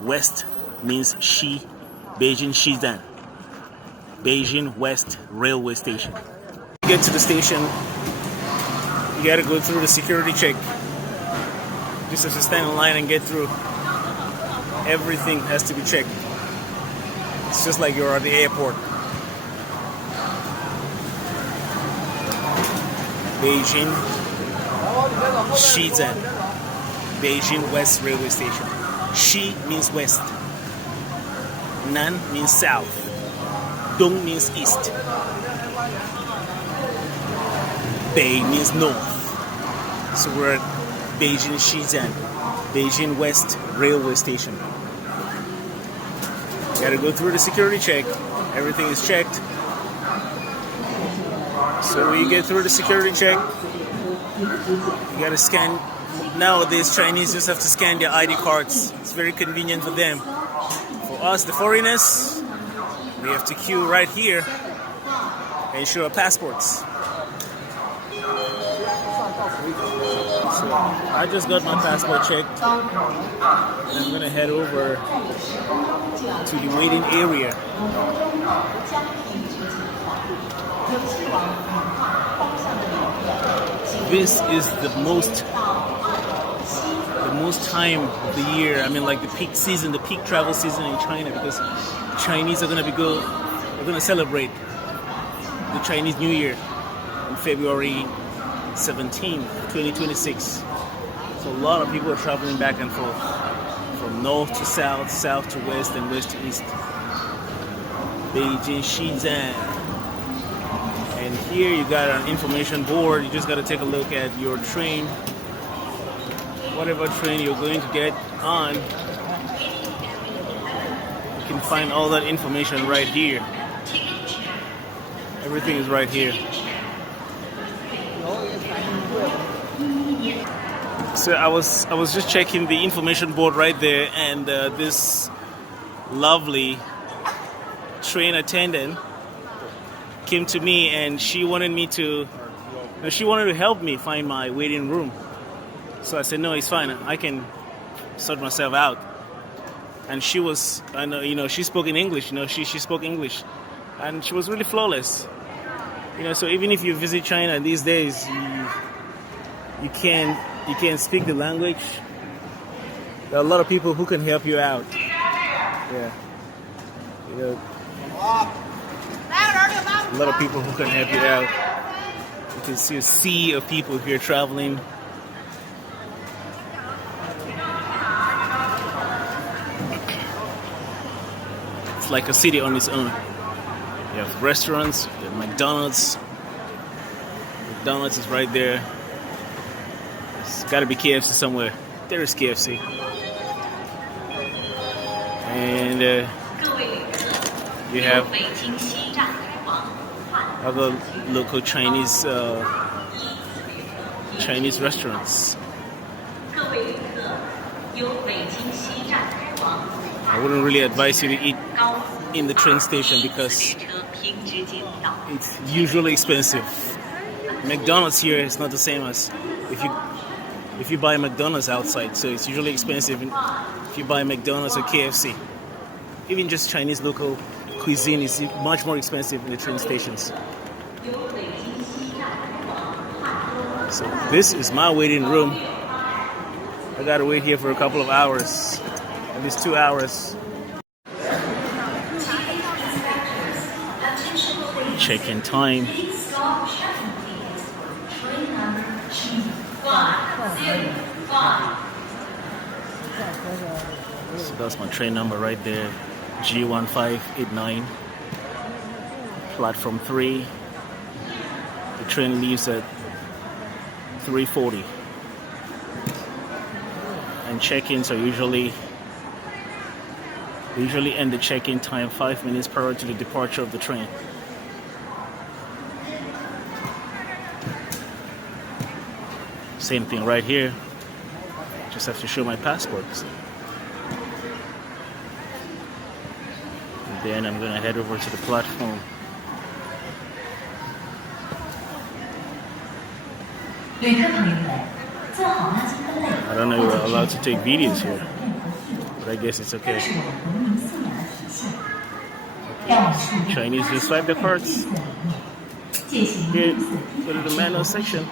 West means Xi, Beijing Xi'an. Beijing West Railway Station. You get to the station, you gotta go through the security check. Just have to stand in line and get through. Everything has to be checked. It's just like you're at the airport. Beijing Xi'an, Beijing West Railway Station. Xi means west, Nan means south, Dong means east, Bei means north. So we're at Beijing Xi'an, Beijing West Railway Station. You gotta go through the security check. Everything is checked. So when you get through the security check, you gotta scan. Nowadays, Chinese just have to scan their ID cards. It's very convenient for them. For us, the foreigners, we have to queue right here and show our passports. So I just got my passport checked, and I'm gonna head over to the waiting area. This is the most time of the year. I mean, like the peak season, the peak travel season in China, because Chinese are gonna they're gonna celebrate the Chinese New Year on February 17th, 2026. So a lot of people are traveling back and forth from north to south, south to west, and west to east. Beijing Xi'an. And here you got an information board. You just got to take a look at your train, whatever train you're going to get on. You can find all that information right here. Everything is right here. So I was just checking the information board right there, and this lovely train attendant came to me, and she wanted to help me find my waiting room. So I said, no, it's fine. I can sort myself out. And she was, I know, she spoke in English. She spoke English, and she was really flawless. So even if you visit China these days, you can't speak the language. There are a lot of people who can help you out. Yeah. A lot of people who can help you out. You can see a sea of people here traveling. It's like a city on its own. You have restaurants, you have McDonald's. McDonald's is right there. It's gotta be KFC somewhere. There is KFC. And you have other local Chinese restaurants. I wouldn't really advise you to eat in the train station because it's usually expensive. McDonald's here is not the same as if you buy McDonald's outside, so it's usually expensive if you buy McDonald's or KFC. Even just Chinese local cuisine is much more expensive in the train stations. So this is my waiting room. I gotta wait here for a couple of hours, at least 2 hours. Check-in time. So that's my train number right there, G1589, platform 3. The train leaves at 3:40, and check-ins are usually end the check-in time 5 minutes prior to the departure of the train. Same thing right here. Just have to show my passport. And then I'm gonna head over to the platform. I don't know if we're allowed to take videos here. but I guess it's okay. Chinese, you swipe the cards. Here, go to the manual section.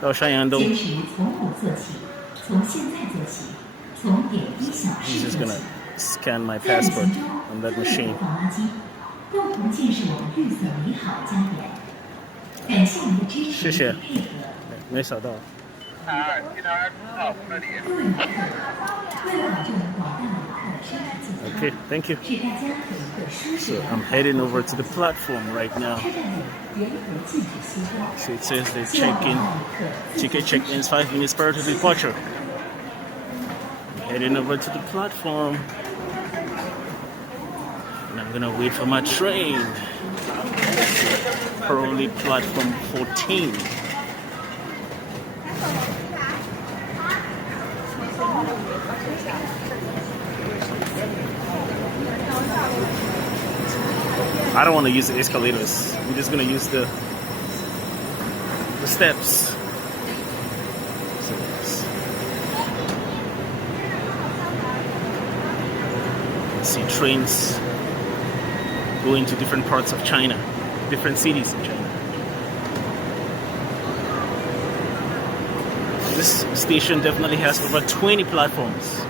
到山阳东. He's just gonna scan my passport on that machine. 谢谢，没扫到。 Okay, thank you. So I'm heading over to the platform right now. So it says the ticket check-in is 5 minutes prior to departure. I'm heading over to the platform. And I'm gonna wait for my train. Probably platform 14. I don't want to use the escalators. We're just gonna use the steps. So see trains going to different parts of China, different cities in China. This station definitely has over 20 platforms.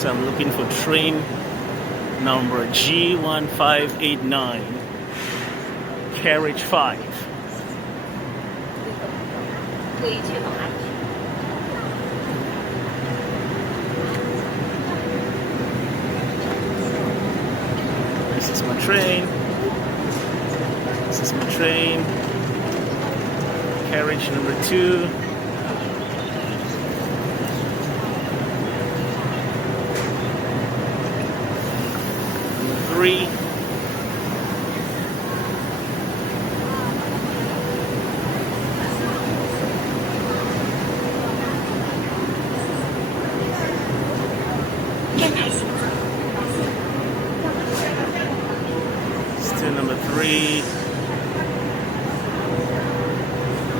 So I'm looking for train number G1589, carriage 5. This is my train. This is my train. Carriage number 2. Number 3. Still number 3.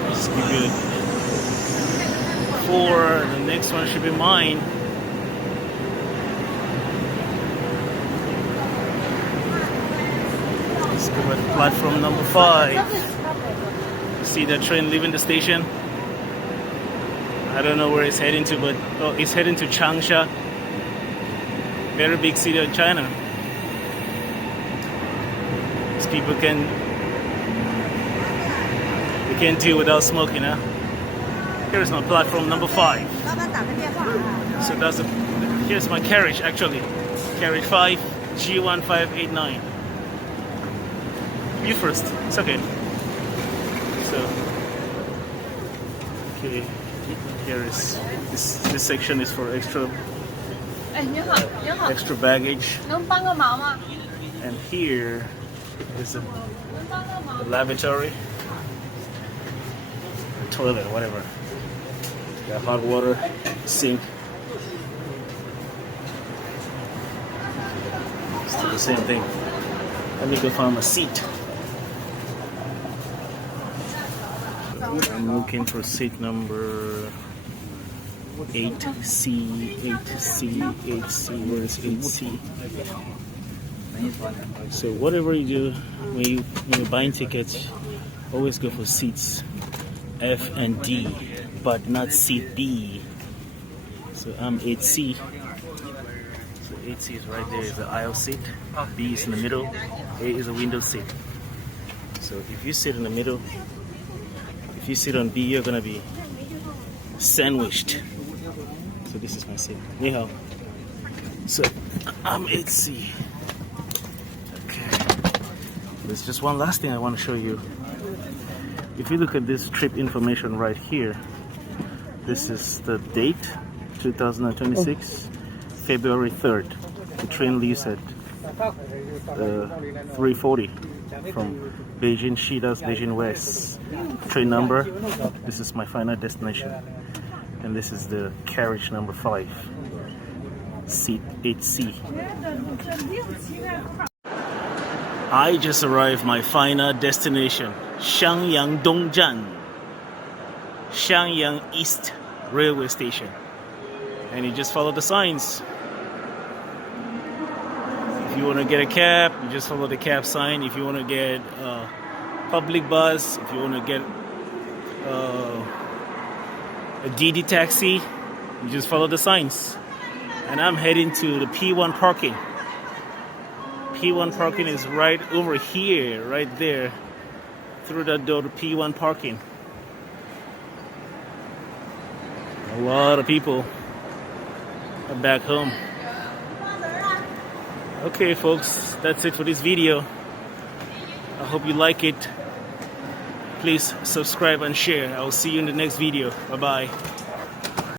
Let's give you 4. The next one should be mine. Let's go at platform number 5. You see that train leaving the station? I don't know where it's heading to, but it's heading to Changsha. Very big city in China. These people can deal without smoking, huh? Here's my platform number 5. So here's my carriage actually. Carriage 5, G1589. You first. It's okay. So, okay. Here is this section is for extra baggage. And here is the lavatory, the toilet, whatever. Got hot water, sink. Still the same thing. Let me go find a seat. I'm looking for seat number 8C, 8C, 8C. Where is 8C? So whatever you do when you're buying tickets, always go for seats F and D, but not seat B. So I'm 8C. So 8C is right there. Is the aisle seat. B is in the middle. A is a window seat. So if you sit in the middle, if you sit on B, you're gonna be sandwiched. So this is my seat. Ni hao. So I'm 8C. Okay. There's just one last thing I want to show you. If you look at this trip information right here, this is the date, 2026, February 3rd. The train leaves at 3:40 from Beijing, Shidas, Beijing West. Train number, this is my final destination. And this is the carriage number 5, seat 8C. I just arrived my final destination, Xiangyang Dongzhan. Xiangyang East Railway Station. And you just follow the signs. If you want to get a cab, you just follow the cab sign. If you want to get a public bus, if you want to get a DD taxi, you just follow the signs. And I'm heading to the P1 parking. P1 parking is right over here, right there. Through that door to P1 parking. A lot of people are back home. Okay folks, that's it for this video. I hope you like it. Please subscribe and share. I will see you in the next video. Bye bye.